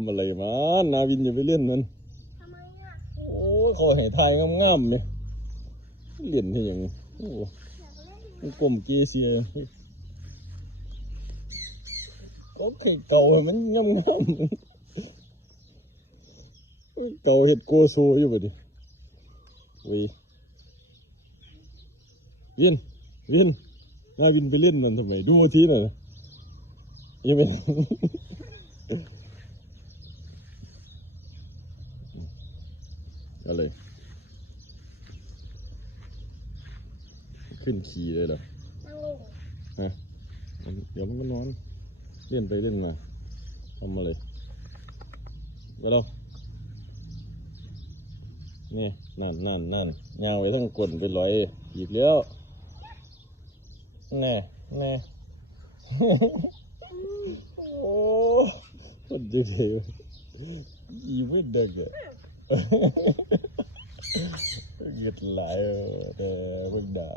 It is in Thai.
ำอะไรมานาวินอย่าไปเล่นมันทำไมอ่ะโอ้เขาให้ทายงามๆเนี่ยเล่นให้อย่างโอ้กลมเกเสียก็เคยเก่ามันงามๆเก่าเห็ดโกโซอยู่บ่ดิวินมาวินไปเล่นมันทำไมดูทีหน่อยยังเป็นอะไรขึ้นขี่เลยเหรอนั่งลงฮะเดี๋ยวมันก็นอนเล่นไปเล่นมาทำอะไรก็เรานี่นั่นเงาไปทั้งกลนไปลอยหยิบแล้วแน่โอ้คนเจ๋ออีวิดเด็กอะเหยียดไหลเด้อพวกด่า